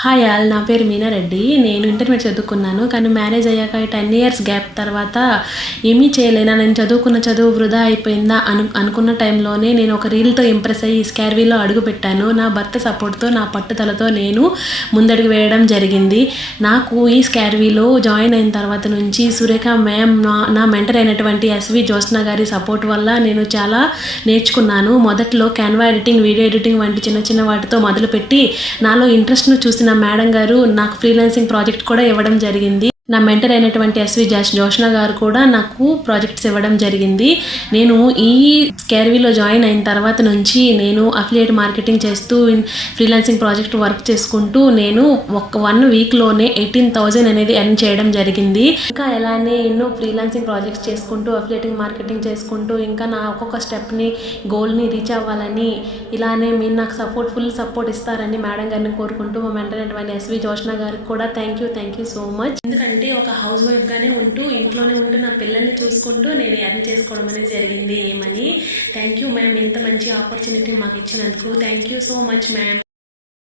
Hi all, నా పేరు మీనారెడ్డి. నేను ఇంటర్మీడియట్ చదువుకున్నాను. కానీ మ్యారేజ్ అయ్యాక 10 ఇయర్స్ గ్యాప్ తర్వాత ఏమీ చేయలేనా, నేను చదువుకున్న చదువు వృధా అయిపోయిందా అనుకున్న టైంలోనే నేను ఒక రీల్తో ఇంప్రెస్ అయ్యి స్కార్వీలో అడుగుపెట్టాను. నా భర్త సపోర్ట్తో, నా పట్టుదలతో నేను ముందడుగు వేయడం జరిగింది. నాకు ఈ స్కార్వీలో జాయిన్ అయిన తర్వాత నుంచి సురేఖ మ్యామ్, నా మెంటర్ అయినటువంటి ఎస్వి జ్యోత్స్న గారి సపోర్ట్ వల్ల నేను చాలా నేర్చుకున్నాను. మొదట్లో క్యాన్వా ఎడిటింగ్, వీడియో ఎడిటింగ్ వంటి చిన్న చిన్న వాటితో మొదలుపెట్టి నాలో ఇంట్రెస్ట్ను చూసిన మేడం గారు నాకు ఫ్రీలాన్సింగ్ ప్రాజెక్ట్ కూడా ఇవ్వడం జరిగింది. నా మెంటర్ అయినటువంటి ఎస్వి జ్యోత్స్న గారు కూడా నాకు ప్రాజెక్ట్స్ ఇవ్వడం జరిగింది. నేను ఈ స్కార్వీలో జాయిన్ అయిన తర్వాత నుంచి నేను అఫిలియేట్ మార్కెటింగ్ చేస్తూ ఫ్రీలాన్సింగ్ ప్రాజెక్ట్ వర్క్ చేసుకుంటూ నేను ఒక 1 వీక్లోనే 18,000 అనేది ఎర్న్ చేయడం జరిగింది. ఇంకా ఎలానే ఎన్నో ఫ్రీలాన్సింగ్ ప్రాజెక్ట్స్ చేసుకుంటూ అఫిలియేటింగ్ మార్కెటింగ్ చేసుకుంటూ ఇంకా నా ఒక్కొక్క స్టెప్ని, గోల్ని రీచ్ అవ్వాలని, ఇలానే మీరు నాకు ఫుల్ సపోర్ట్ ఇస్తారని మేడం గారిని కోరుకుంటూ మా మెంటర్ అయినటువంటి ఎస్వి జ్యోత్స్న గారికి కూడా థ్యాంక్ యూ సో మచ్. ఎందుకంటే ఒక హౌస్ వైఫ్గానే ఉంటూ ఇంట్లోనే ఉంటూ నా పిల్లల్ని చూసుకుంటూ నేను ఎర్న్ చేసుకోవడం అనేది జరిగింది. ఏమని థ్యాంక్ యూ మ్యామ్, ఇంత మంచి ఆపర్చునిటీ మాకు ఇచ్చినందుకు thank you so much ma'am.